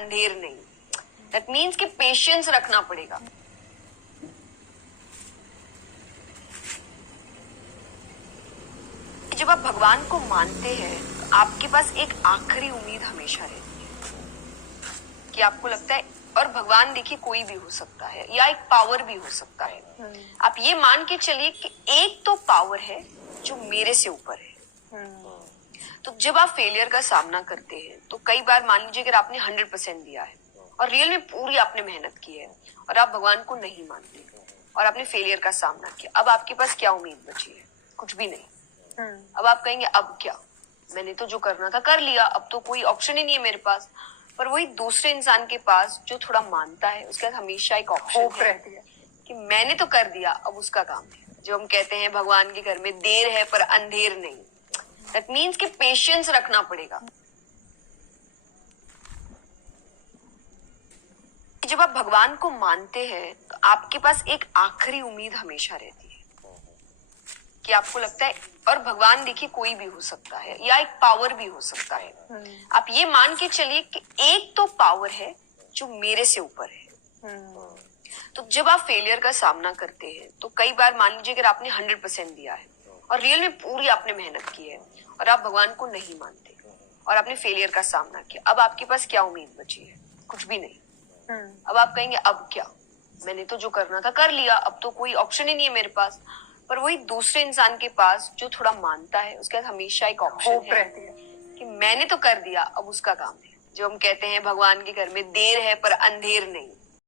अंधेर नहीं। That means कि पेशेंस रखना पड़ेगा। जब आप भगवान को मानते हैं तो आपके पास एक आखिरी उम्मीद हमेशा रहती है कि आपको लगता है, और भगवान देखिए कोई भी हो सकता है या एक पावर भी हो सकता है। आप ये मान के चलिए कि एक तो पावर है जो मेरे से ऊपर है। तो जब आप फेलियर का सामना करते हैं तो कई बार मान लीजिए अगर आपने 100% दिया है और रियल में पूरी आपने मेहनत की है और आप भगवान को नहीं मानते और आपने फेलियर का सामना किया, अब आपके पास क्या उम्मीद बची है? कुछ भी नहीं। अब आप कहेंगे अब क्या, मैंने तो जो करना था कर लिया, अब तो कोई ऑप्शन ही नहीं है मेरे पास। पर वही दूसरे इंसान के पास जो थोड़ा मानता है उसके पास हमेशा एक ऑप्शन रहती है कि मैंने तो कर दिया, अब उसका काम है। जो हम कहते हैं भगवान के घर में देर है पर अंधेर नहीं। दैट मीन्स कि पेशेंस रखना पड़ेगा। जब आप भगवान को मानते हैं तो आपके पास एक आखिरी उम्मीद हमेशा रहती है कि आपको लगता है, और भगवान देखिए कोई भी हो सकता है या एक पावर भी हो सकता है। आप ये मान के चलिए कि एक तो पावर है जो मेरे से ऊपर है। तो जब आप फेलियर का सामना करते हैं तो कई बार मान लीजिए अगर आपने 100% दिया है और रियल में पूरी आपने मेहनत की है और आप भगवान को नहीं मानते और आपने फेलियर का सामना किया, अब आपके पास क्या उम्मीद बची है? कुछ भी नहीं। अब आप कहेंगे अब क्या, मैंने तो जो करना था कर लिया, अब तो कोई ऑप्शन ही नहीं है मेरे पास। पर वही दूसरे इंसान के पास जो थोड़ा मानता है उसके पास हमेशा एक ऑप्शन रहती है कि मैंने तो कर दिया, अब उसका काम है। जो हम कहते हैं भगवान के घर में देर है पर अंधेर नहीं।